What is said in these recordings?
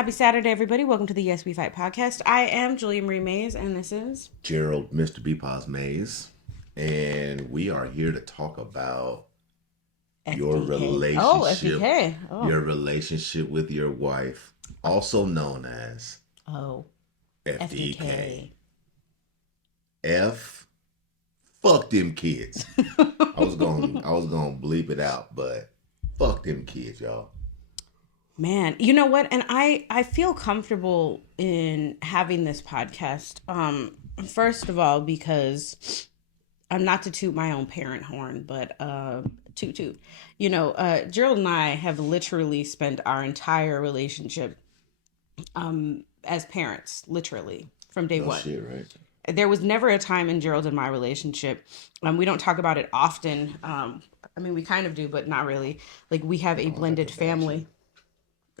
Happy Saturday, everybody. Welcome to the Yes We Fight podcast. I am Julia Marie Mays, and this is Gerald, Mr. Beepaws Mays, and we are here to talk about your F.D.K. Oh, relationship, F.D.K. Oh, your relationship with your wife, also known as oh, F.D.K. F.D.K. F. Fuck them kids. I was gonna bleep it out, but fuck them kids, y'all. Man, you know what? And I feel comfortable in having this podcast. First of all, because I'm not to toot my own parent horn, but toot toot. Gerald and I have literally spent our entire relationship as parents, literally from day No one. shit, right? There was never a time in Gerald and my relationship. We don't talk about it often. We kind of do, but not really. Like we have a blended family.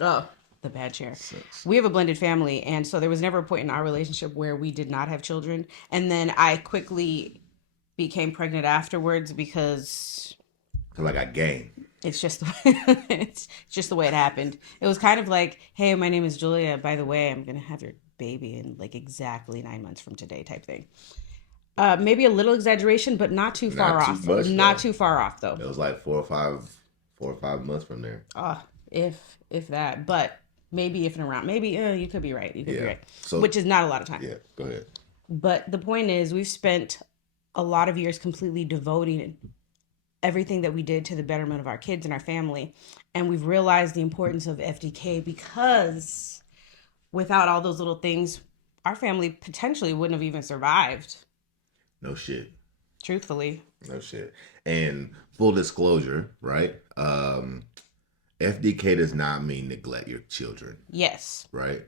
Oh, the bad chair. Sucks. We have a blended family, and so there was never a point in our relationship where we did not have children. And then I quickly became pregnant afterwards because Cause I got game. it's just it's just the way it happened. It was kind of like, hey, my name is Julia. By the way, I'm gonna have your baby in like exactly 9 months from today, type thing. Maybe a little exaggeration, but not too far Not too off. much, Not though. too far off though. It was like 4 or 5 months from there. If that, but maybe if and around. Maybe you could be right. You could be right. So, Which is not a lot of time. yeah, go ahead. But the point is, we've spent a lot of years completely devoting everything that we did to the betterment of our kids and our family. And we've realized the importance of FDK because without all those little things, our family potentially wouldn't have even survived. No shit. Truthfully. No shit. And full disclosure, right? FDK does not mean neglect your children, Yes. right?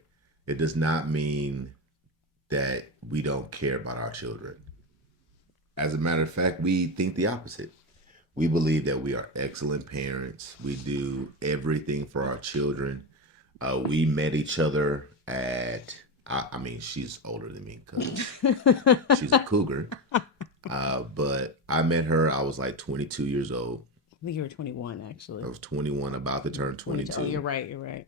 It does not mean that we don't care about our children. As a matter of fact, we think the opposite. We believe that we are excellent parents. We do everything for our children. We met each other she's older than me because she's a cougar. But I met her, I was like 22 years old. I think you were 21, actually. I was 21, about to turn 22. Oh, you're right.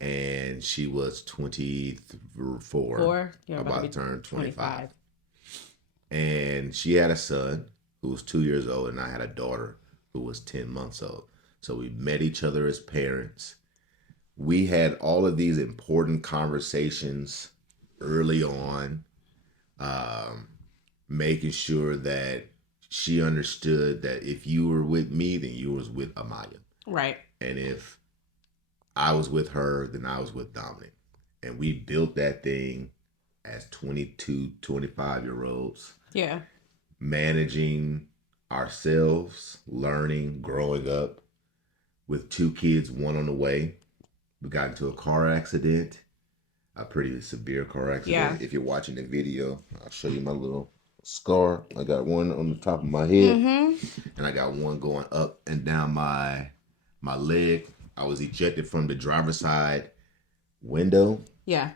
And she was 24, about to turn 25. And she had a son who was 2 years old, and I had a daughter who was 10 months old. So we met each other as parents. We had all of these important conversations early on, making sure that she understood that if you were with me, then you was with Amaya. Right. And if I was with her, then I was with Dominic. And we built that thing as 22, 25-year-olds. Yeah. Managing ourselves, learning, growing up with 2 kids, one on the way. We got into a car accident, a pretty severe car accident. Yeah. If you're watching the video, I'll show you my little scar. I got one on the top of my head, and I got one going up and down my leg. I was ejected from the driver's side window. Yeah.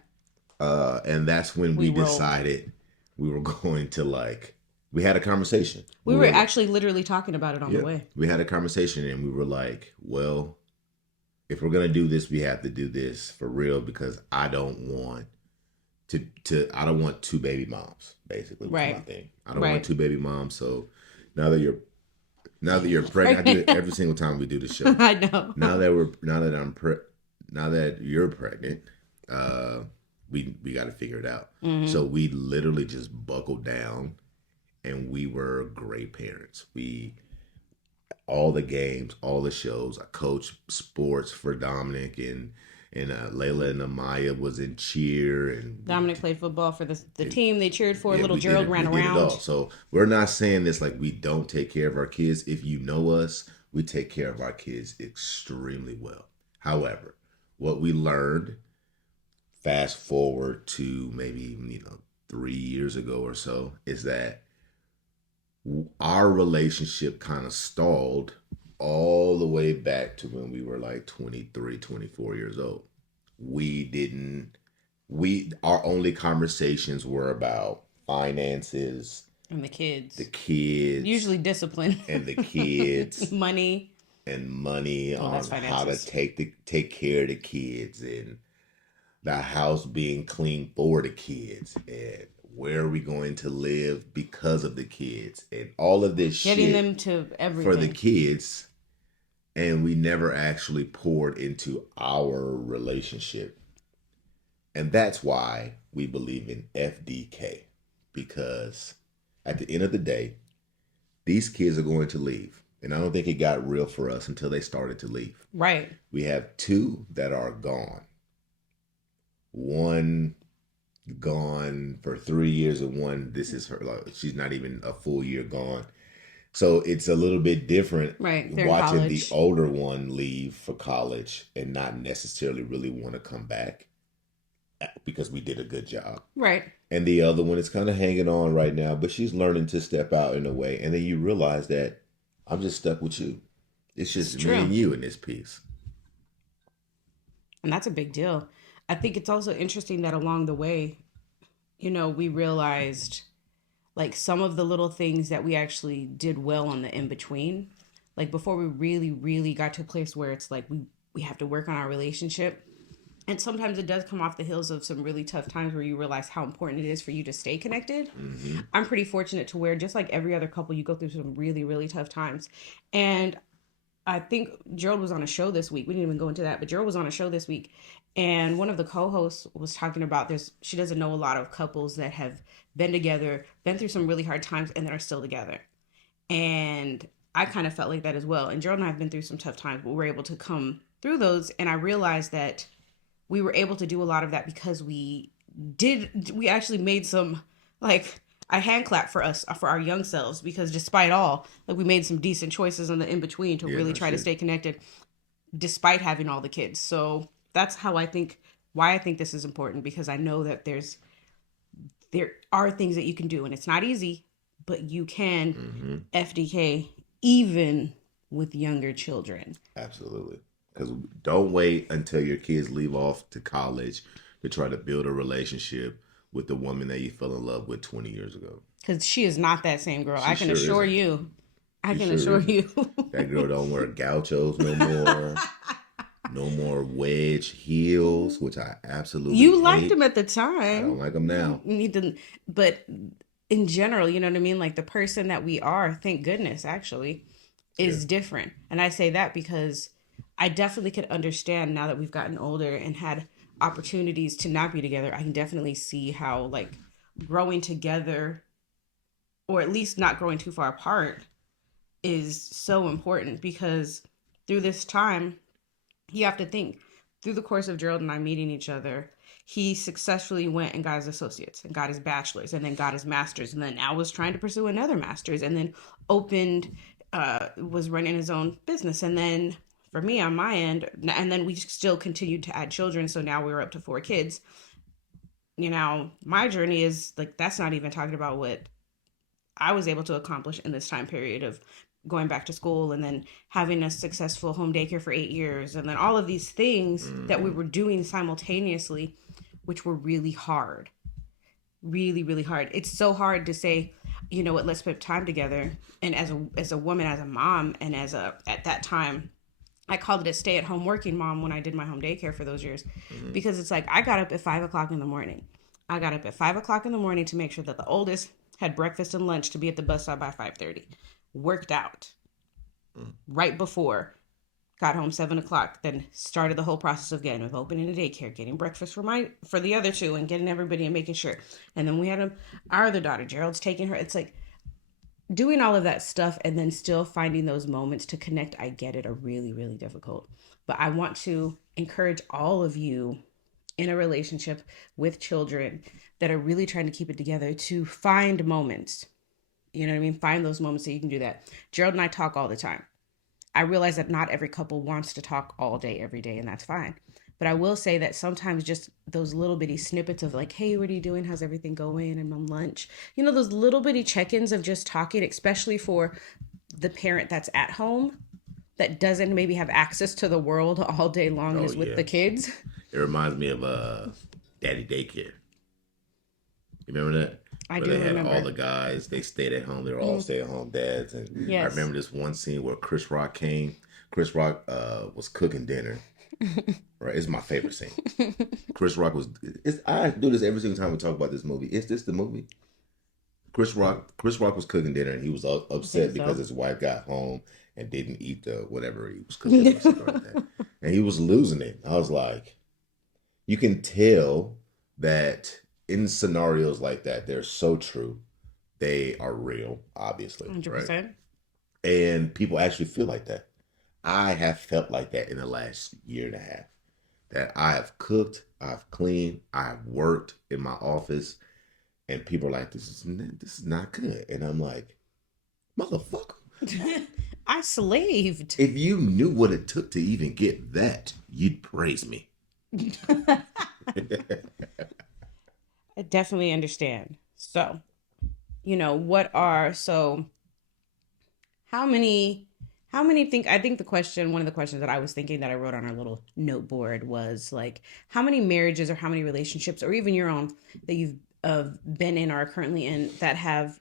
And that's when we decided we were going to we had a conversation. We were actually literally talking about it on the way. We had a conversation and we were like, well, if we're going to do this, we have to do this for real because I don't want I don't want 2 baby moms, basically. Right. My thing. I don't want 2 baby moms. So now that you're pregnant, I do it every single time we do the show. I know. Now that you're pregnant, we got to figure it out. Mm-hmm. So we literally just buckled down, and we were great parents. All the games, all the shows. I coached sports for Dominic, and Layla and Amaya was in cheer, and Dominic played football for the team they cheered for. Little Gerald ran around. So we're not saying this like we don't take care of our kids. If you know us, we take care of our kids extremely well. However, what we learned, fast forward to maybe 3 years ago or so, is that our relationship kind of stalled all the way back to when we were like 23, 24 years old. Our only conversations were about finances and the kids. Usually discipline. And the kids. Money on how to take care of the kids. And the house being clean for the kids, and where are we going to live because of the kids, and all of this Getting shit them to for the everything. kids, and we never actually poured into our relationship. And that's why we believe in F.D.K. Because at the end of the day, these kids are going to leave. And I don't think it got real for us until they started to leave. Right. We have two that are gone. One gone for 3 years, and one, this is her, like, she's not even a full year gone. So it's a little bit different Right. They're in watching the college. older one leave for college and not necessarily really want to come back because we did a good job. Right. And the other one is kind of hanging on right now, but she's learning to step out in a way. And then you realize that I'm just stuck with you. It's It's just me true. and you in this piece. And that's a big deal. I think it's also interesting that along the way, we realized like some of the little things that we actually did well on the in between. Like before we really, really got to a place where it's like we have to work on our relationship. And sometimes it does come off the heels of some really tough times where you realize how important it is for you to stay connected. Mm-hmm. I'm pretty fortunate to where just like every other couple, you go through some really, really tough times. And I think Gerald was on a show this week. We didn't even go into that, but Gerald was on a show this week, and one of the co-hosts was talking about this. She doesn't know a lot of couples that have been together, been through some really hard times, and that are still together. And I kind of felt like that as well. And Gerald and I have been through some tough times, but we were able to come through those. And I realized that we were able to do a lot of that because we actually made some, like, a hand clap for us, for our young selves, because despite all, like, we made some decent choices in the in between to Yeah, really no try to shit. stay connected despite having all the kids. So that's how I think, why I think this is important, because I know that there are things that you can do, and it's not easy, but you can Mm-hmm. FDK even with younger children. Absolutely. Because don't wait until your kids leave off to college to try to build a relationship with the woman that you fell in love with 20 years ago. Because she is not that same girl. She I can sure assure isn't. you. I She can sure assure isn't. you. That girl don't wear gauchos no more. No more wedge heels, which I absolutely You liked him hate. at the I don't time. like them You now. need to, but in general, you know what I mean? Like the person that we are, thank goodness, actually, Yeah. is different. And I say that because I definitely could understand now that we've gotten older and had opportunities to not be together. I can definitely see how, like, growing together, or at least not growing too far apart, is so important, because through this time, you have to think, through the course of Gerald and I meeting each other, he successfully went and got his associates and got his bachelor's and then got his master's, and then now was trying to pursue another master's, and then opened, was running his own business. And then for me on my end, and then we still continued to add children. So now we're up to 4 kids. My journey is like, that's not even talking about what I was able to accomplish in this time period of going back to school and then having a successful home daycare for 8 years, and then all of these things that we Mm-hmm. were doing simultaneously, which were really hard, really, really hard. It's so hard to say, you know what, let's spend time together. And as a woman, as a mom, and at that time, I called it a stay-at-home working mom when I did my home daycare for those years, Mm-hmm. because it's like I got up at 5 o'clock in the morning. I got up at 5 o'clock in the morning to make sure that the oldest had breakfast and lunch to be at the bus stop by 5:30. Worked out right before, got home 7 o'clock, then started the whole process of getting, with opening a daycare, getting breakfast for the other two, and getting everybody and making sure. And then we had our other daughter, Gerald's taking her. It's like doing all of that stuff and then still finding those moments to connect. I get it, are really, really difficult. But I want to encourage all of you in a relationship with children that are really trying to keep it together to find moments. You know what I mean? Find those moments that you can do that. Gerald and I talk all the time. I realize that not every couple wants to talk all day, every day, and that's fine. But I will say that sometimes just those little bitty snippets of like, hey, what are you doing? How's everything going? I'm on lunch. Those little bitty check ins of just talking, especially for the parent that's at home that doesn't maybe have access to the world all day long and Oh is with yeah. the kids. It reminds me of Daddy Daycare. You remember that? I Where do they had all remember. the guys, they stayed at home. They were all Mm, stay at home dads. And I yes. remember this one scene where Chris Rock came. Chris Rock was cooking dinner. Right? It's my favorite scene. Chris Rock was. I do this every single time we talk about this movie. Is this the movie? Chris Rock was cooking dinner and he was I think upset because so. his wife got home and didn't eat the whatever he was cooking or something like that. And he was losing it. I was like, you can tell that in scenarios like that, they're so true. They are real, obviously, right? 100%. And people actually feel like that. I have felt like that in the last year and a half. That I have cooked, I've cleaned, I've worked in my office, and people are like, this is not good," and I'm like, "Motherfucker, I slaved. if you knew what it took to even get that, you'd praise me." I definitely understand. So, what are so how many think I think the question one of the questions that I was thinking that I wrote on our little note board was like how many marriages or how many relationships or even your own that you've been in or are currently in that have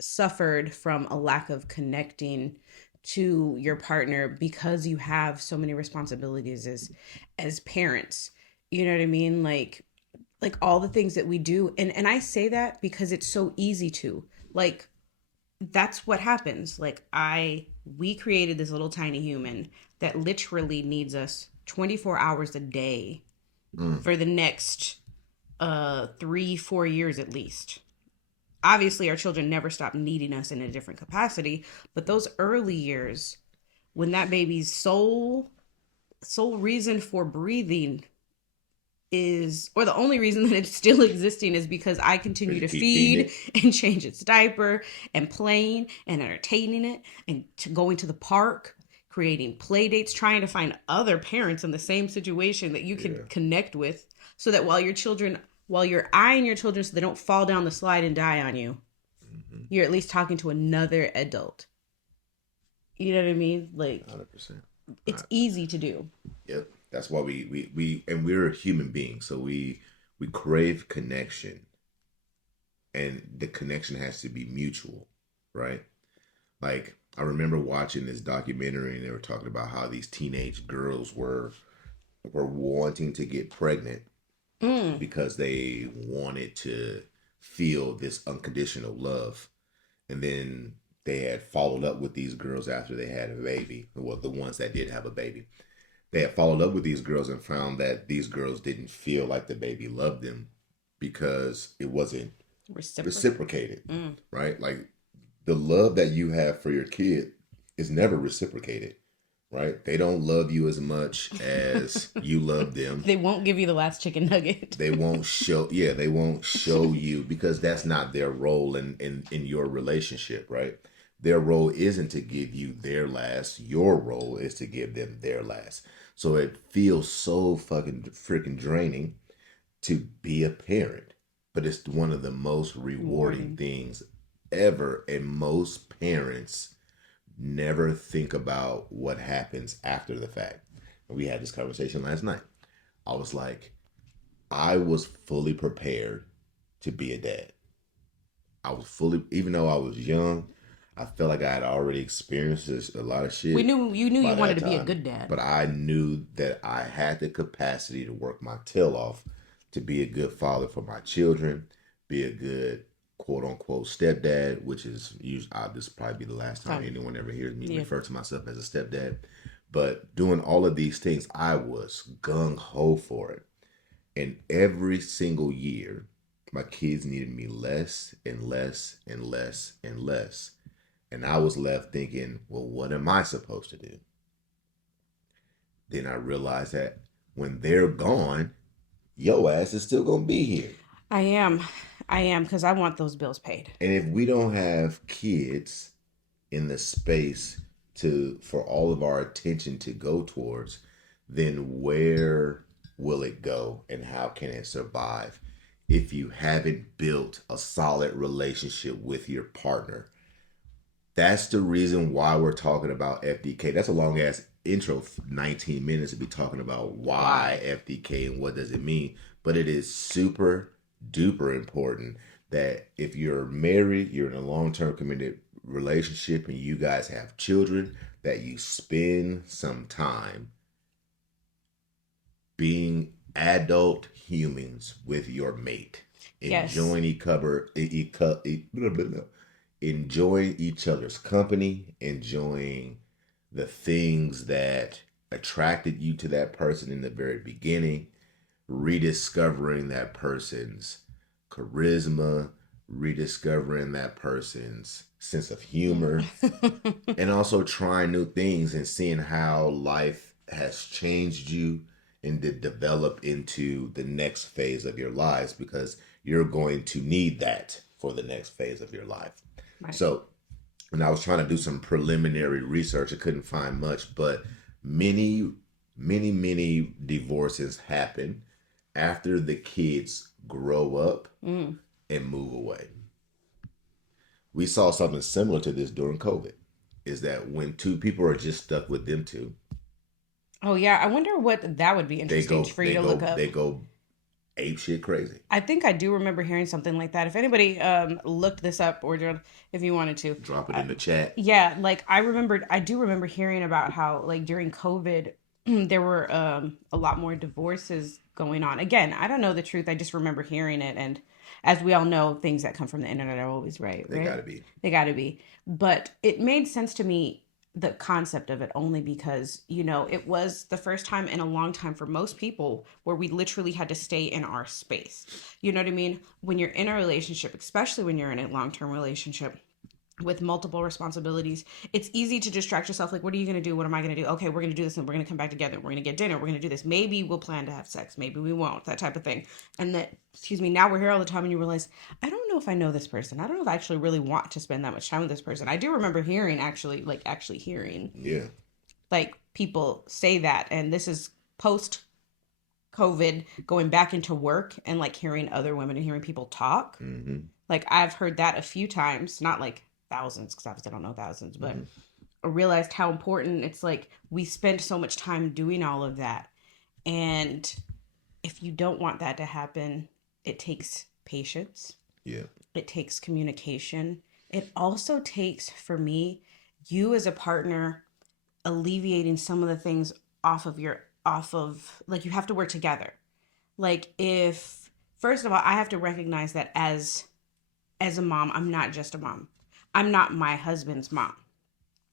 suffered from a lack of connecting to your partner because you have so many responsibilities as parents. You know what I mean? Like all the things that we do, and I say that because it's so easy to like that's what happens. Like we created this little tiny human that literally needs us 24 hours a day Mm, for the next 3-4 years at least. Obviously our children never stop needing us in a different capacity, but those early years when that baby's sole reason for breathing is, or the only reason that it's still existing is because I because continue you to keep feeding feed it. and change its diaper and playing and entertaining it and to going to the park, creating play dates, trying to find other parents in the same situation that you can Yeah. connect with so that while you're eyeing your children so they don't fall down the slide and die on you, Mm-hmm. you're at least talking to another adult. You know what I mean? Like 100%. it's easy to do. Yep. That's why we and we're human beings, so we crave connection, and the connection has to be mutual, right? Like I remember watching this documentary, and they were talking about how these teenage girls were wanting to get pregnant Mm. because they wanted to feel this unconditional love, and then they had followed up with these girls after they had a baby. Well, the ones that did have a baby, they had followed up with these girls and found that these girls didn't feel like the baby loved them because it wasn't Reciprocal. reciprocated, Mm. right? Like the love that you have for your kid is never reciprocated, right? They don't love you as much as you love them. They won't give you the last chicken nugget. They won't show, yeah, they won't show you because that's not their role in your relationship, right? Their role isn't to give you their last. Your role is to give them their last. So it feels so fucking freaking draining to be a parent, but it's one of the most rewarding Rewarding. things ever. And most parents never think about what happens after the fact. And we had this conversation last night. I was like, I was fully prepared to be a dad. I was fully, even though I was young, I felt like I had already experienced a lot of We shit knew you knew by you wanted that to be a time. good dad. But I knew that I had the capacity to work my tail off to be a good father for my children, be a good quote unquote stepdad, which is usually, this will probably be the last time Time. anyone ever hears me Yeah. refer to myself as a stepdad. But doing all of these things, I was gung ho for it. And every single year, my kids needed me less and less and less and less. And I was left thinking, well, what am I supposed to do? Then I realized that when they're gone, your ass is still going to be here. I am. I am because I want those bills paid. And if we don't have kids in the space for all of our attention to go towards, then where will it go and how can it survive if you haven't built a solid relationship with your partner? That's the reason why we're talking about F.D.K. That's a long ass intro, 19 minutes to be talking about why Why? F.D.K. and what does it mean. But it is super duper important that if you're married, you're in a long term committed relationship, and you guys have children, that you spend some time being adult humans with your mate, Yes. enjoying enjoying each other's company, enjoying the things that attracted you to that person in the very beginning, rediscovering that person's charisma, rediscovering that person's sense of humor, and also trying new things and seeing how life has changed you and to develop into the next phase of your lives, because you're going to need that for the next phase of your life. Right. So, and I was trying to do some preliminary research, I couldn't find much, but many, many divorces happen after the kids grow up Mm. and move away. We saw something similar to this during COVID. Is that when two people are just stuck with them two, Oh yeah, I wonder what that would be they interesting go for you they to look go up. they go ape shit crazy. I think I do remember hearing something like that. If anybody looked this up or if you wanted to, Drop it in the chat. yeah, like I do remember hearing about how like during COVID there were a lot more divorces going on. Again, I don't know the truth. I just remember hearing it, and as we all know, things that come from the internet are always right, They right? gotta be. They got to be. But it made sense to me, the concept of it, only because it was the first time in a long time for most people where we literally had to stay in our space. You know what I mean? When you're in a relationship, especially when you're in a long-term relationship with multiple responsibilities, it's easy to distract yourself. Like, what are you going to do? What am I going to do? Okay, we're going to do this and we're going to come back together. We're going to get dinner. We're going to do this. Maybe we'll plan to have sex. Maybe we won't. That type of thing. And that, excuse me, now we're here all the time and you realize, I don't know if I know this person. I don't know if I actually really want to spend that much time with this person. I do remember hearing, actually hearing Yeah. like people say that. And this is post COVID, going back into work and like hearing other women and hearing people talk. Mm-hmm. Like I've heard that a few times, not like thousands, because obviously I don't know thousands, but Mm-hmm. I realized how important it's like we spend so much time doing all of that. And if you don't want that to happen, it takes patience, Yeah. it takes communication. It also takes, for me, you as a partner alleviating some of the things off of like you have to work together. Like if first of all, I have to recognize that as a mom, I'm not just a mom. I'm not my husband's mom.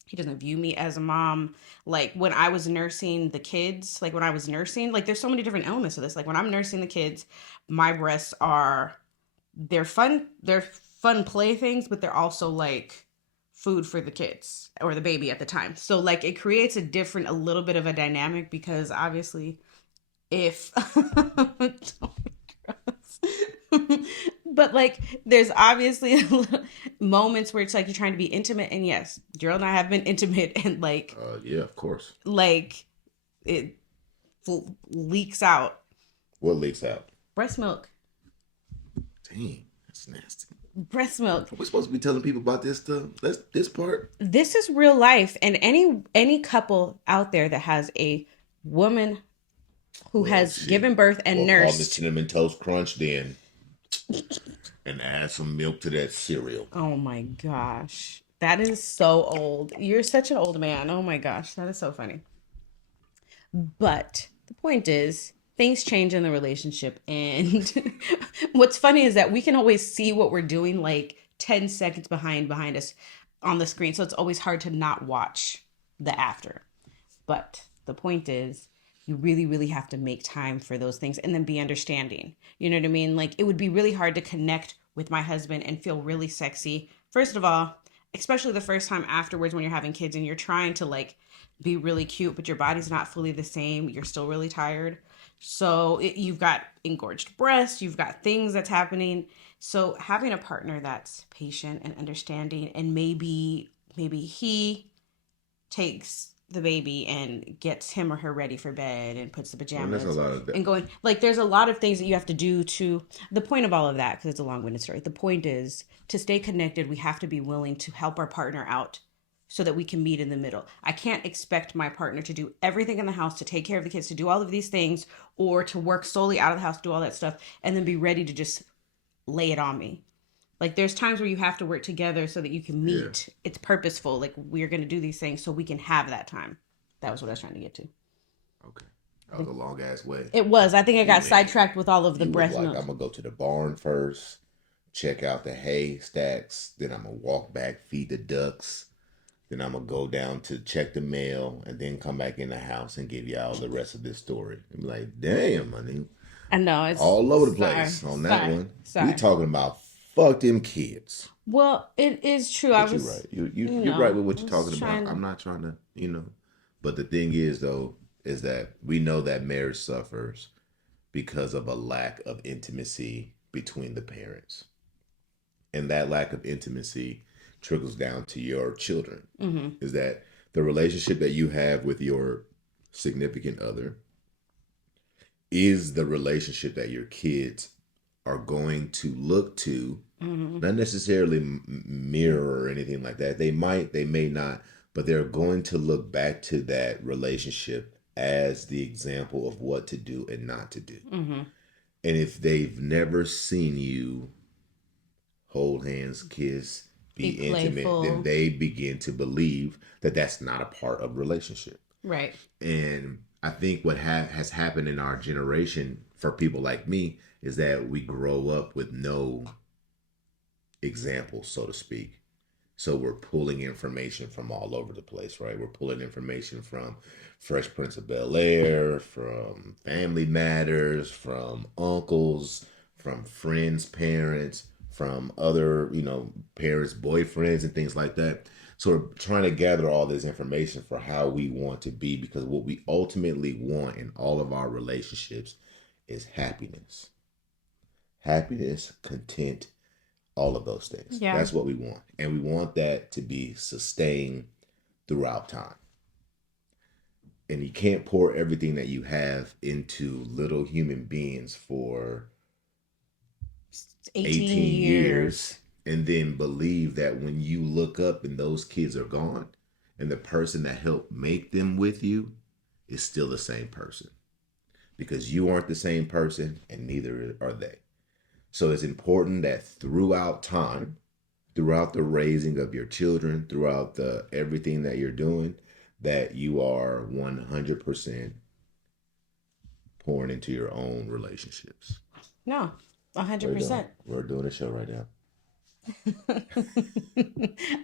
He doesn't view me as a mom. Like when I was nursing the kids, like when I was nursing, like there's so many different elements of this. Like when I'm nursing the kids, my breasts are they're fun playthings, but they're also like food for the kids or the baby at the time. So like it creates a little bit of a dynamic because obviously if but like there's obviously moments where it's like you're trying to be intimate, and yes, Gerald and I have been intimate, and Yeah, of course. like it leaks out. What leaks out? Breast milk. Dang, that's nasty. Breast milk. Are we supposed to be telling people about this stuff? That's this part. This is real life, and any couple out there that has a woman who Well, has shit. given birth and Well, call the nursed. cinnamon toast crunch then, and add some milk to that cereal. Oh my gosh. That is so old. You're such an old man. Oh my gosh. That is so funny. But the point is, things change in the relationship. And what's funny is that we can always see what we're doing like 10 seconds behind us on the screen. So it's always hard to not watch the after. But the point is, you really, really have to make time for those things and then be understanding. You know what I mean? Like, it would be really hard to connect with my husband and feel really sexy. First of all, especially the first time afterwards when you're having kids and you're trying to like be really cute, but your body's not fully the same. You're still really tired. So you've got engorged breasts, you've got things that's happening. So having a partner that's patient and understanding, and maybe he takes the baby and gets him or her ready for bed and puts the Well, there's a pajamas lot of that. and going, like there's a lot of things that you have to do to the point of all of that, because it's a long-winded story. The point is to stay connected, we have to be willing to help our partner out so that we can meet in the middle. I can't expect my partner to do everything in the house, to take care of the kids, to do all of these things, or to work solely out of the house, do all that stuff, and then be ready to just lay it on me. Like there's times where you have to work together so that you can Yeah. meet. It's purposeful. Like we're going to do these things so we can have that time. That was what I was trying to get to. Okay. That was a long ass way. It was. I think I got Man, sidetracked with all of the you was breast like, milk. I'm gonna go to the barn first, check out the hay stacks, then I'm gonna walk back, feed the ducks, then I'm gonna go down to check the mail, and then come back in the house and give y'all the rest of this story. I'm like, damn, honey, I know it's all over the sorry, place on that sorry, one. We sorry. talking about fuck them kids. Well, it is true. I But you're was, right. You're right with what I you're was talking about. trying. I'm not trying to, But the thing is, though, is that we know that marriage suffers because of a lack of intimacy between the parents, and that lack of intimacy trickles down to your children. Mm-hmm. Is that the relationship that you have with your significant other is the relationship that your kids are going to look to, Mm-hmm. not necessarily mirror or anything like that. They might, they may not, but they're going to look back to that relationship as the example of what to do and not to do. Mm-hmm. And if they've never seen you hold hands, kiss, be Be intimate, then playful. they begin to believe that that's not a part of relationship. Right. And I think what has happened in our generation for people like me is that we grow up with no example, so to speak. So we're pulling information from all over the place, right? We're pulling information from Fresh Prince of Bel Air, from Family Matters, from uncles, from friends' parents, from other, parents' boyfriends and things like that. So we're trying to gather all this information for how we want to be, because what we ultimately want in all of our relationships is happiness. Happiness, content, all of those things. Yeah. That's what we want. And we want that to be sustained throughout time. And you can't pour everything that you have into little human beings for 18 years and then believe that when you look up and those kids are gone and the person that helped make them with you is still the same person. Because you aren't the same person and neither are they. So it's important that throughout time, throughout the raising of your children, throughout the everything that you're doing, that you are 100% pouring into your own relationships. No, 100%. We're doing a show right now.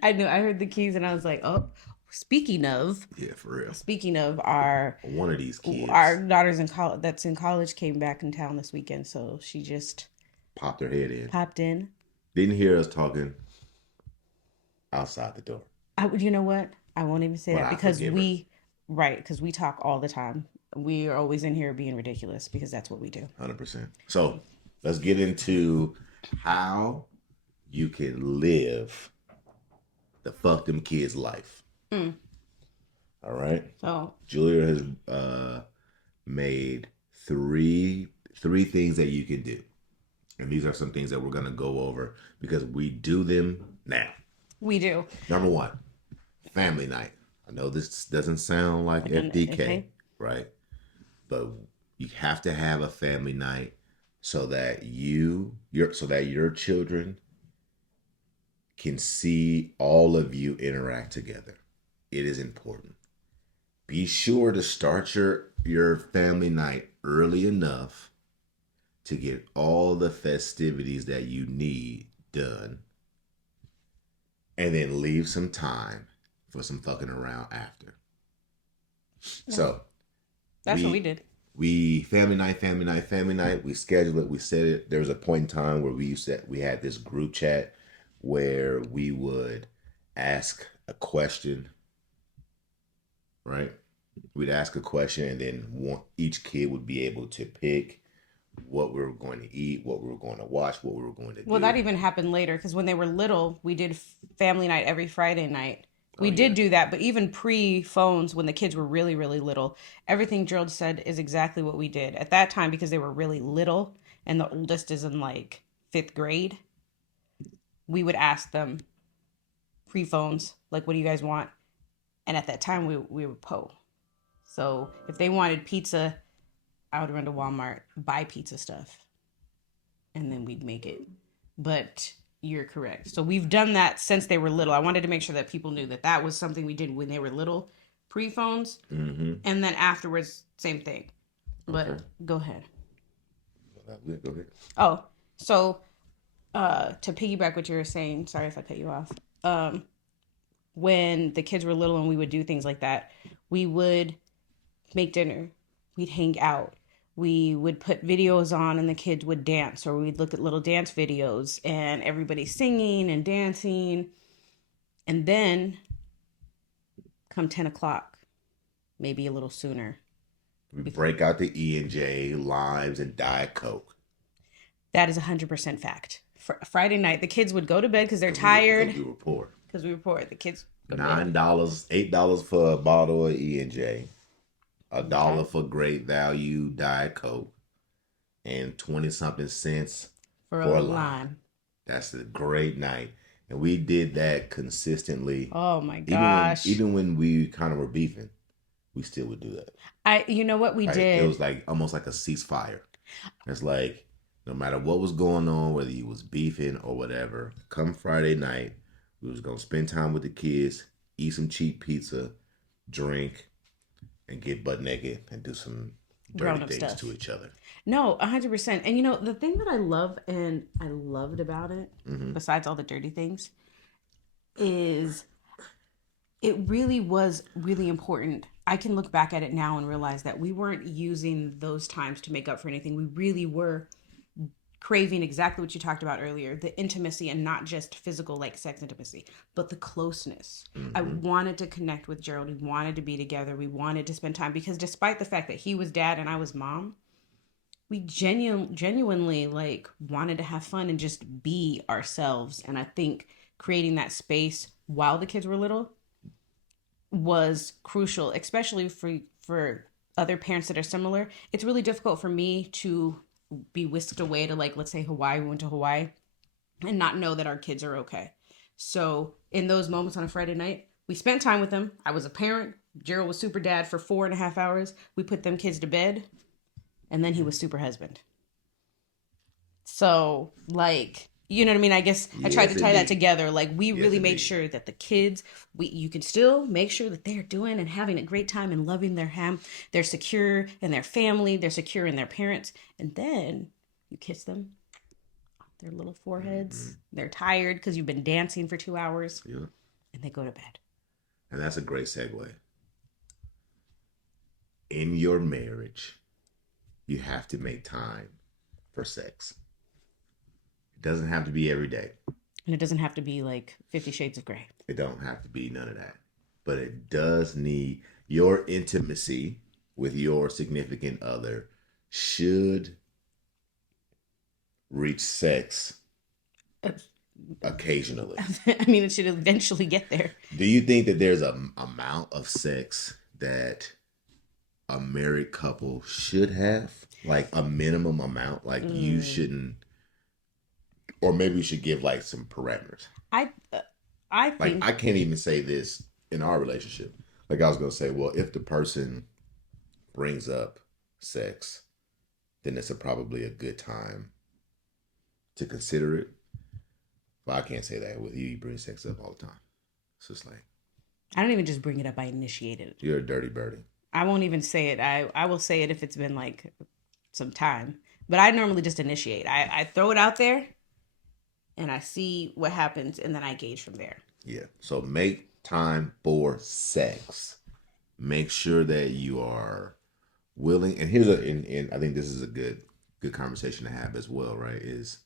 I knew. I heard the keys, and I was like, "Oh, speaking of, Yeah, for real. Speaking of our one of these kids, our daughter's in college. That's in college. Came back in town this weekend, so she just popped her head in. popped in. Didn't hear us talking outside the door. You know what? I won't even say But that I because forgive her. because we talk all the time. We are always in here being ridiculous because that's what we do. 100%. So let's get into how you can live the fuck them kids life. Mm. All right. So Julia has made three things that you can do, and these are some things that we're gonna go over because we do them now. we do. Number one, family night. I know this doesn't sound like F.D.K, right? But you have to have a family night so that your children can see all of you interact together. It is important. Be sure to start your family night early enough to get all the festivities that you need done, and then leave some time for some fucking around after. Yeah. So that's what we did. We family night. We scheduled it. We said it. There was a point in time where we had this group chat where we would ask a question, right? We'd ask a question, and then each kid would be able to pick what we were going to eat, what we were going to watch, what we were going to do. Well, that even happened later because when they were little, we did family night every Friday night. We did do that, but even pre-phones, when the kids were really, really little, everything Gerald said is exactly what we did. At that time, because they were really little, and the oldest is in like 5th grade, we would ask them pre-phones, like, what do you guys want? And at that time, we would po. So if they wanted pizza, I would run to Walmart, buy pizza stuff, and then we'd make it. But you're correct. So we've done that since they were little. I wanted to make sure that people knew that was something we did when they were little, pre-phones. Mm-hmm. And then afterwards, same thing. But Okay. go ahead. Yeah, go ahead. Oh, so to piggyback what you were saying, sorry if I cut you off. When the kids were little and we would do things like that, we would make dinner, we'd hang out, we would put videos on and the kids would dance, or we'd look at little dance videos and everybody's singing and dancing. And then come 10 o'clock, maybe a little sooner. We break out the E&J, limes, and Diet Coke. That is 100% fact. Friday night, the kids would go to bed because they're tired. tired. We were poor. Because we were poor. The kids go to $9, bed. $8 for a bottle of E&J, $1 for great value Diet Coke, and 20-something cents for a lime. That's a great night. And we did that consistently. Oh my gosh. Even when we kind of were beefing, we still would do that. You know what we did? It was like almost like a ceasefire. It's like no matter what was going on, whether you was beefing or whatever, come Friday night, we was gonna spend time with the kids, eat some cheap pizza, drink, and get butt naked and do some dirty things stuff to each other. No, 100%. And you know, the thing that I love and I loved about it, besides all the dirty things, is it really was really important. I can look back at it now and realize that we weren't using those times to make up for anything. We really were craving exactly what you talked about earlier, the intimacy, and not just physical like sex intimacy, but the closeness. I wanted to connect with Gerald. We wanted to be together. We wanted to spend time, because despite the fact that he was dad and I was mom, we genuinely like wanted to have fun and just be ourselves. And I think creating that space while the kids were little was crucial, especially for other parents that are similar. It's really difficult for me to be whisked away to, like, let's say Hawaii. We went to Hawaii and not know that our kids are okay. So in those moments on a Friday night, we spent time with them. I was a parent. Gerald was super dad for 4.5 hours. We put them kids to bed, and then he was super husband. So, like, you know what I mean? I guess I tried to tie that together. Like, we really made sure that the kids, you can still make sure that they're doing and having a great time and loving they're secure in their family, they're secure in their parents. And then you kiss them on their little foreheads. They're tired because you've been dancing for 2 hours. Yeah. And they go to bed. And that's a great segue. In your marriage, you have to make time for sex. It doesn't have to be every day. And it doesn't have to be like 50 Shades of Grey. It don't have to be none of that. But it does need your intimacy with your significant other should reach sex occasionally. I mean, it should eventually get there. Do you think that there's an amount of sex that a married couple should have? Like a minimum amount? Like you shouldn't... Or maybe we should give like some parameters. I think, like, I can't even say this in our relationship. Like I was gonna say, well, if the person brings up sex, then it's probably a good time to consider it. But I can't say that with you. You bring sex up all the time. It's just like, I don't even just bring it up. I initiate it. You're a dirty birdie. I won't even say it. I will say it if it's been like some time. But I normally just initiate. I throw it out there, and I see what happens, and then I gauge from there. Yeah. So make time for sex. Make sure that you are willing. And and I think this is a good conversation to have as well, right? Is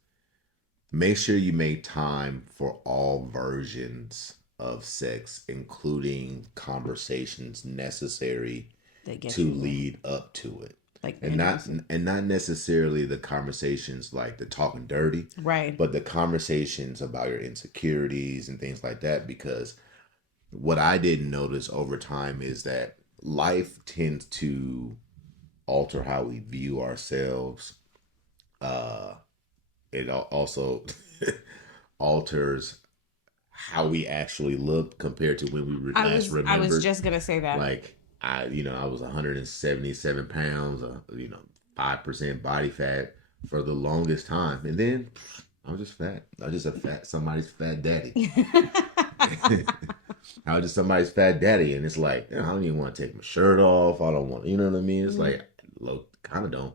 make sure you make time for all versions of sex, including conversations necessary to lead up to it. Like, and not necessarily the conversations like the talking dirty, right? But the conversations about your insecurities and things like that. Because what I didn't notice over time is that life tends to alter how we view ourselves. It also alters how we actually look compared to when we last remembered. I was just gonna say that. Like, I was 177 pounds, 5% body fat for the longest time. And then I was just fat. I was just somebody's fat daddy. I was just somebody's fat daddy. And it's like, I don't even want to take my shirt off. I don't want, you know what I mean? It's like, kind of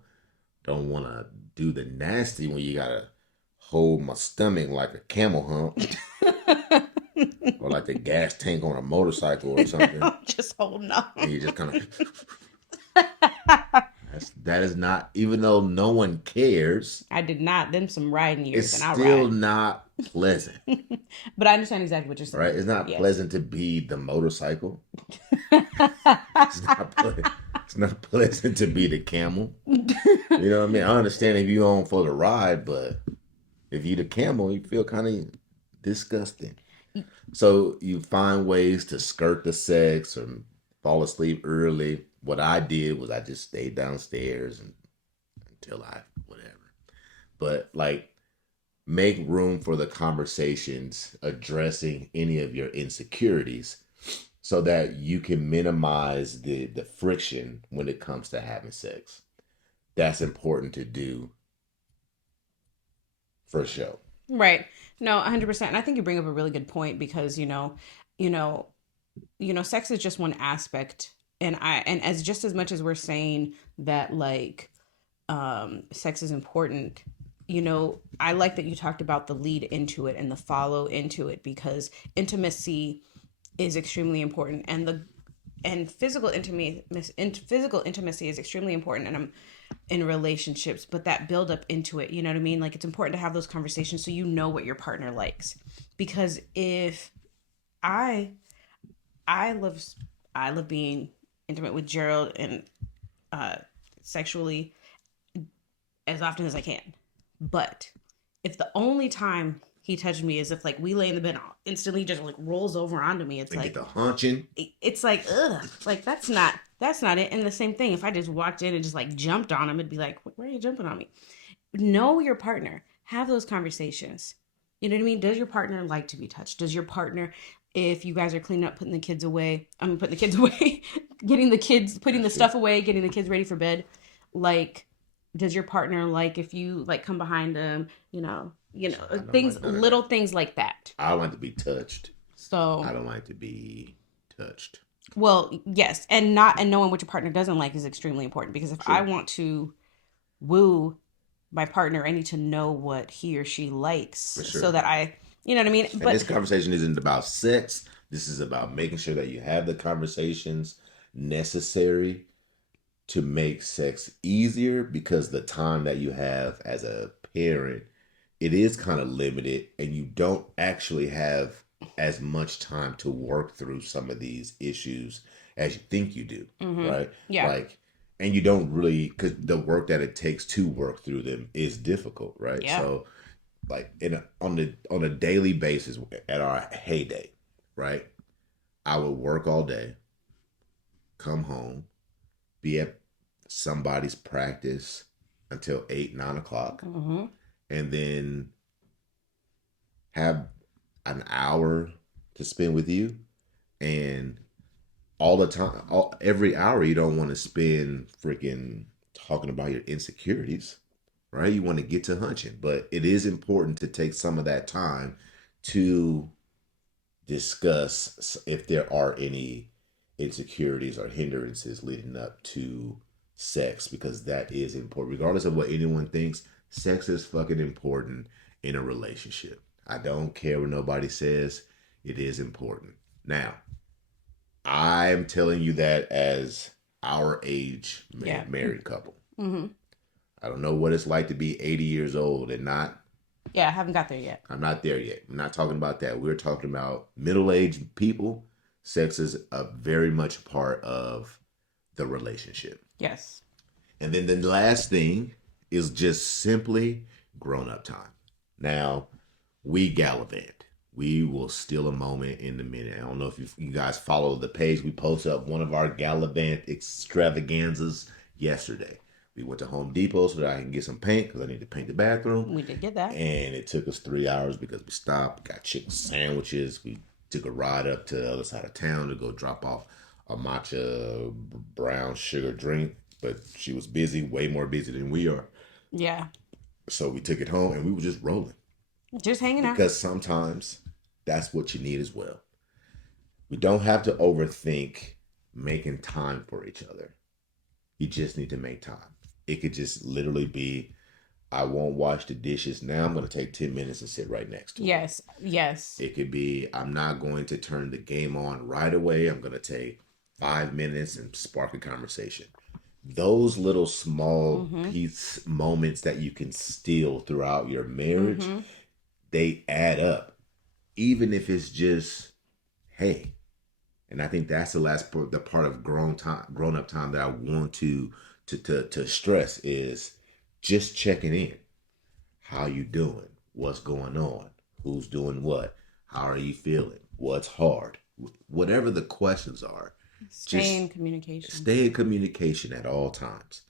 don't want to do the nasty when you gotta hold my stomach like a camel hump or like the gas tank on a motorcycle or something, Just holding on. and you just kind of that is not, even though no one cares, I did not. Them some riding it's years, and I'll still ride. not pleasant. But I understand exactly what you're saying. Right? It's not Yes. pleasant to be the motorcycle. It's not it's not pleasant to be the camel. You know what I mean? I understand if you on for the ride, but if you the camel, you feel kind of disgusting. So you find ways to skirt the sex or fall asleep early. What I did was I just stayed downstairs until I whatever. But like make room for the conversations addressing any of your insecurities so that you can minimize the friction when it comes to having sex. That's important to do for sure. Right. No, 100%. And I think you bring up a really good point because, you know, sex is just one aspect. And as just as much as we're saying that like sex is important, I like that you talked about the lead into it and the follow into it because intimacy is extremely important and physical intimacy is extremely important and I'm in relationships, but that build up into it, you know what I mean? Like it's important to have those conversations so you know what your partner likes. Because if I I love I love being intimate with Gerald and uh sexually as often as I can. But if the only time he touched me is if like we lay in the bed instantly just like rolls over onto me, it's And get like the hunching. it's like ugh, like that's not it. And the same thing, if I just walked in and just like jumped on him, it'd be like, why are you jumping on me? Know your partner. Have those conversations. You know what I mean? Does your partner like to be touched? Does your partner, if you guys are cleaning up, putting the kids away, putting the kids away, putting the stuff away, getting the kids ready for bed, like, does your partner like if you like come behind them, I don't things, like none of little that. things like that. I like to be touched. So, I don't like to be touched. well, yes, and knowing what your partner doesn't like is extremely important because if I True. want to woo my partner, I need to know what he or she likes For so sure. that you know what I mean? And But this conversation isn't about sex. This is about making sure that you have the conversations necessary to make sex easier because the time that you have as a parent, it is kind of limited and you don't actually have as much time to work through some of these issues as you think you do, right? yeah, Like, and you don't really, because the work that it takes to work through them is difficult, right? yeah. So like on a daily basis at our heyday, right? I would work all day, come home, be at somebody's practice until 8, 9 o'clock, Mm-hmm. and then have an hour to spend with you. And all the time, every hour, you don't want to spend freaking talking about your insecurities, right? You want to get to hunching, but it is important to take some of that time to discuss if there are any insecurities or hindrances leading up to sex because that is important. Regardless of what anyone thinks, sex is fucking important in a relationship. I don't care what nobody says, it is important. Now, I'm telling you that as our age Yeah. married couple. Mm-hmm. I don't know what it's like to be 80 years old and not. Yeah, I haven't got there yet. I'm not there yet. I'm not talking about that. We're talking about middle-aged people. Sex is a very much part of the relationship. Yes. And then the last thing is just simply grown-up time. Now, we gallivant. We will steal a moment in a minute. I don't know if you guys follow the page. We posted up one of our gallivant extravaganzas yesterday. We went to Home Depot so that I can get some paint because I need to paint the bathroom. We did get that. And it took us 3 hours because we stopped, got chicken sandwiches. We took a ride up to the other side of town to go drop off a matcha brown sugar drink. But she was busy, way more busy than we are. Yeah. So we took it home and we were just rolling. Just hanging out. Because sometimes that's what you need as well. We don't have to overthink making time for each other. You just need to make time. It could just literally be, I won't wash the dishes now. I'm going to take 10 minutes and sit right next to them. Yes. Yes. It could be, I'm not going to turn the game on right away. I'm going to take 5 minutes and spark a conversation. Those little small piece moments that you can steal throughout your marriage, they add up. Even if it's just, hey. And I think that's the part of grown up time that I want to stress is just checking in. How you doing? What's going on? Who's doing what? How are you feeling? What's hard? Whatever the questions are, Stay in communication. Stay in communication at all times.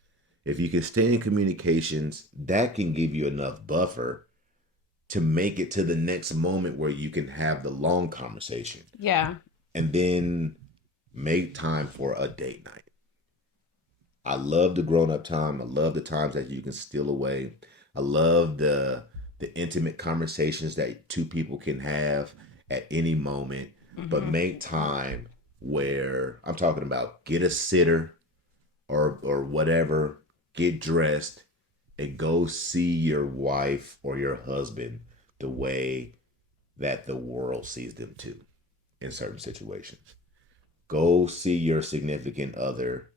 If you can stay in communications, that can give you enough buffer to make it to the next moment where you can have the long conversation. Yeah. And then make time for a date night. I love the grown up time. I love the times that you can steal away. I love the intimate conversations that two people can have at any moment. But make time where I'm talking about get a sitter or whatever, get dressed and go see your wife or your husband the way that the world sees them too in certain situations. Go see your significant other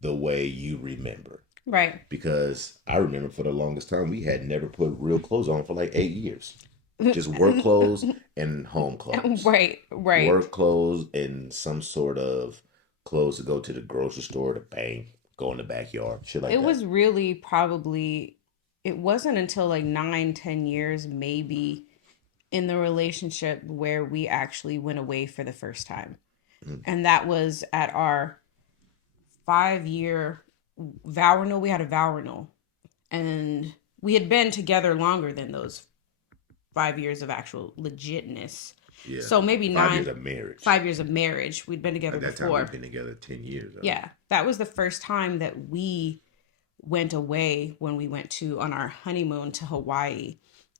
the way you remember. Right. Because I remember for the longest time, we had never put real clothes on for like 8 years. Just work clothes and home clothes. Right. Work clothes and some sort of clothes to go to the grocery store to bang, go in the backyard, shit like that. It was really probably, it wasn't until like 9-10 years maybe in the relationship where we actually went away for the first time. And that was at our 5-year vow renewal. We had a vow renewal. And we had been together longer than those 5 years of actual legitness. Yeah. So maybe 5 years of marriage. 5 years of marriage. We'd been together At that before. time, we'd been together 10 years. Yeah. That was the first time that we went away when we went on our honeymoon to Hawaii.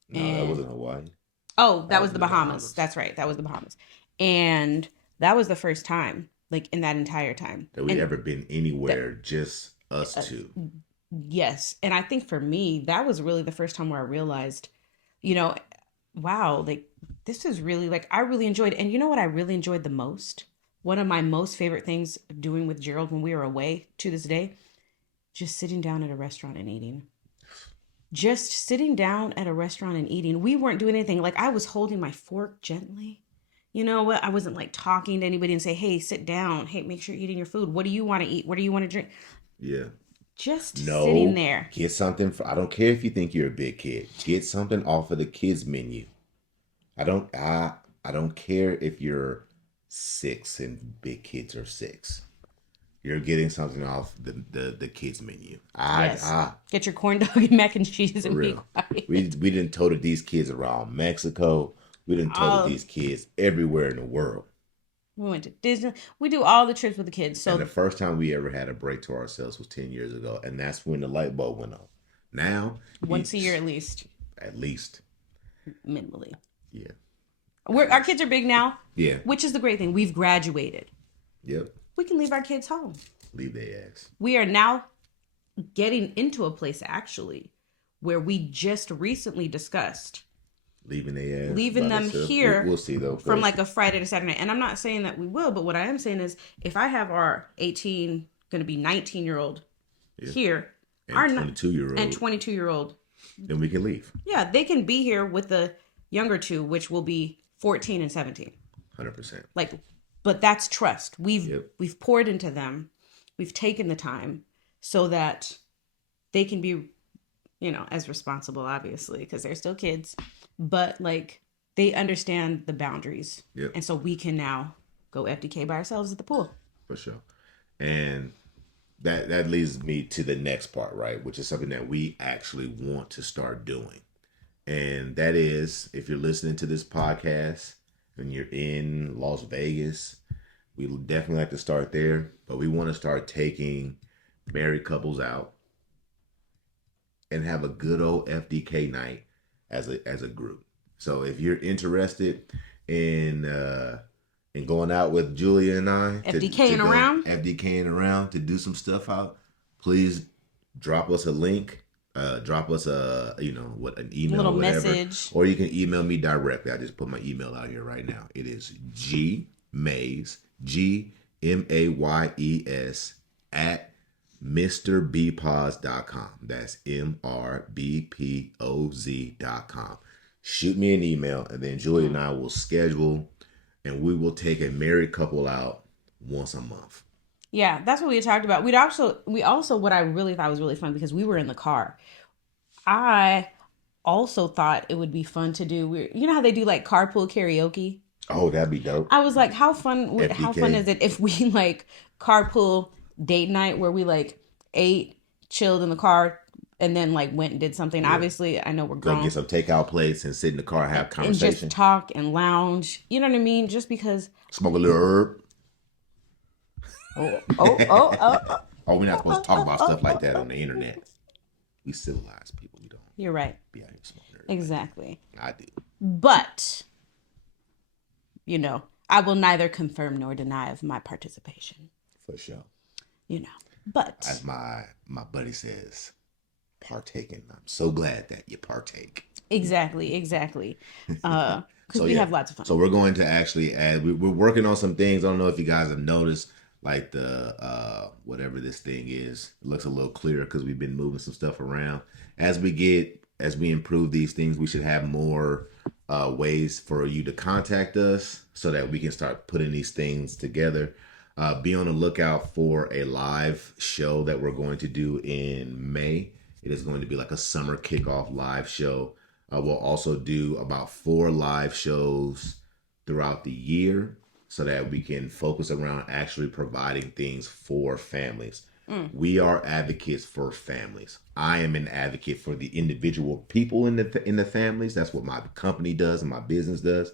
No, that wasn't Hawaii. Oh, that was the Bahamas. That's right. That was the Bahamas. And that was the first time, like in that entire time. That we'd ever been anywhere, just us two. Yes. And I think for me, that was really the first time where I realized, wow, like this is really like, I really enjoyed. And you know what I really enjoyed the most? One of my most favorite things doing with Gerald when we were away to this day, just sitting down at a restaurant and eating. Just sitting down at a restaurant and eating. We weren't doing anything. Like I was holding my fork gently. You know what? I wasn't like talking to anybody and say, hey, sit down. Hey, make sure you're eating your food. What do you want to eat? What do you want to drink? Yeah. Just sitting there. Get something. I don't care if you think you're a big kid. Get something off of the kids menu. I don't care if you're 6 and big kids are 6. You're getting something off the kids menu. Get your corn dog and mac and cheese and be quiet. We didn't toted these kids around Mexico. We didn't toted these kids everywhere in the world. We went to Disney. We do all the trips with the kids. So and the first time we ever had a break to ourselves was 10 years ago, and that's when the light bulb went on. Now, once a year at least. At least. Minimally. Yeah. Our kids are big now. Yeah. Which is the great thing. We've graduated. Yep. We can leave our kids home. Leave their ass. We are now getting into a place actually where we just recently discussed leaving their ass. Leaving them here. We'll see though. From like a Friday to Saturday. And I'm not saying that we will, but what I am saying is if I have our 18, going to be 19-year-old here. And our 22-year-old. And 22-year-old. Then we can leave. Yeah, they can be here with the younger two, which will be 14 and 17. 100%. Like, but that's trust. We've poured into them. We've taken the time so that they can be, as responsible, obviously, because they're still kids. But like they understand the boundaries. Yep. And so we can now go F.D.K by ourselves at the pool. For sure. And that leads me to the next part, right? Which is something that we actually want to start doing. And that is, if you're listening to this podcast and you're in Las Vegas, we would definitely like to start there. But we want to start taking married couples out and have a good old F.D.K night as a group. So if you're interested in going out with Julia and I, F.D.K-ing around to do some stuff out, please drop us a link. Drop us an A email little or whatever, message. or you can email me directly. I just put my email out here right now. It is gmays GMAYES at MrBPoz.com. That's MRBPOZ.com. Shoot me an email, and then Julia and I will schedule, and we will take a married couple out once a month. Yeah, that's what we had talked about. We also what I really thought was really fun, because we were in the car. I also thought it would be fun to do. You know how they do like carpool karaoke? Oh, that'd be dope. I was like, how fun? How fun F.D.K. is it if we like carpool date night where we like ate, chilled in the car, and then like went and did something? Yeah. Obviously, I know we're Go grown, get some takeout plates and sit in the car, have and conversation, just talk and lounge. You know what I mean? Just because. smoke a little herb. Oh, oh, oh, oh, oh. Oh, we're not supposed to talk about stuff like that on the internet. We civilized people. We don't You're right. be out here smoking herb. Exactly. I do. But, I will neither confirm nor deny of my participation. For sure. But As my buddy says, partaking. I'm so glad that you partake. exactly. Because we have lots of fun. So we're going to actually add. We're working on some things. I don't know if you guys have noticed, like the whatever this thing is. It looks a little clearer because we've been moving some stuff around. As we improve these things, we should have more ways for you to contact us so that we can start putting these things together. Be on the lookout for a live show that we're going to do in May. It is going to be like a summer kickoff live show. We'll also do about 4 live shows throughout the year so that we can focus around actually providing things for families. We are advocates for families. I am an advocate for the individual people in the families. That's what my company does and my business does.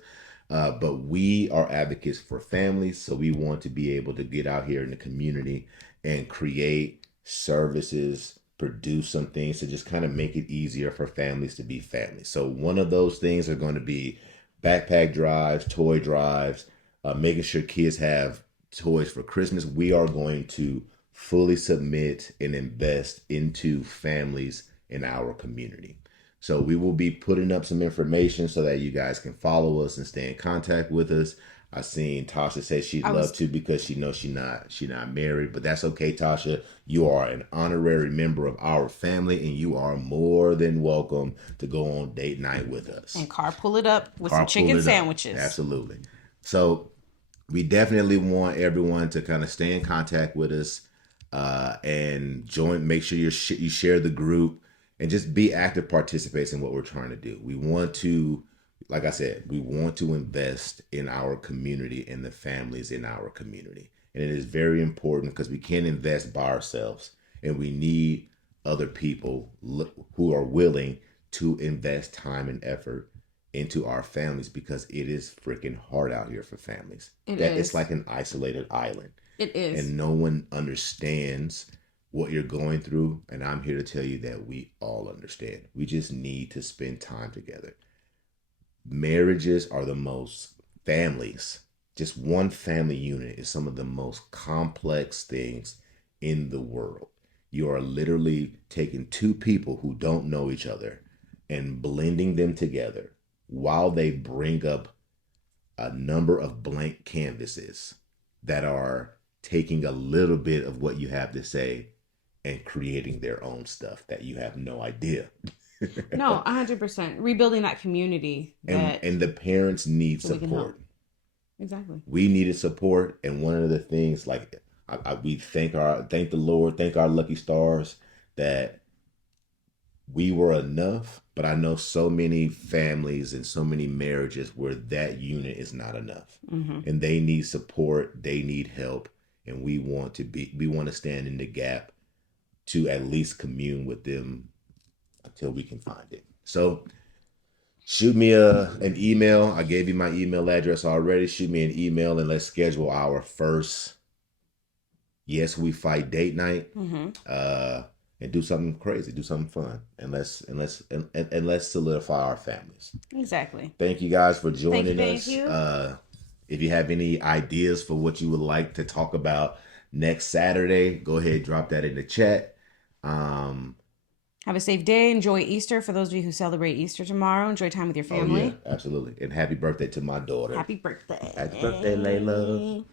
But we are advocates for families, so we want to be able to get out here in the community and create services, produce some things to just kind of make it easier for families to be families. So one of those things are going to be backpack drives, toy drives, making sure kids have toys for Christmas. We are going to fully submit and invest into families in our community. So we will be putting up some information so that you guys can follow us and stay in contact with us. I seen Tasha say she'd love to because she knows she's not married, but that's okay, Tasha. You are an honorary member of our family, and you are more than welcome to go on date night with us. And carpool it up with some chicken sandwiches. Absolutely. So we definitely want everyone to kind of stay in contact with us and join. Make sure you share the group. And just be active participants in what we're trying to do. We want to, like I said, we want to invest in our community and the families in our community. And it is very important because we can't invest by ourselves. And we need other people who are willing to invest time and effort into our families because it is freaking hard out here for families. It's like an isolated island. It is. And no one understands what you're going through, and I'm here to tell you that we all understand. We just need to spend time together. Marriages are families. Just one family unit is some of the most complex things in the world. You are literally taking 2 people who don't know each other and blending them together while they bring up a number of blank canvases that are taking a little bit of what you have to say and creating their own stuff that you have no idea. No, 100%. Rebuilding that community. And the parents need support. Exactly. We needed support. And one of the things, like, we thank the Lord, thank our lucky stars that we were enough. But I know so many families and so many marriages where that unit is not enough. Mm-hmm. And they need support. They need help. And we want to stand in the gap to at least commune with them until we can find it. So shoot me an email. I gave you my email address already. Shoot me an email and let's schedule our first Yes We Fight date night. Mm-hmm. And do something crazy, do something fun, and let's solidify our families. Exactly. Thank you guys for joining us. Thank you. If you have any ideas for what you would like to talk about next Saturday, go ahead, drop that in the chat. Um, Have a safe day. Enjoy Easter. For those of you who celebrate Easter tomorrow, enjoy time with your oh yeah, family. absolutely. And happy birthday to my daughter. Happy birthday. Happy birthday, Layla.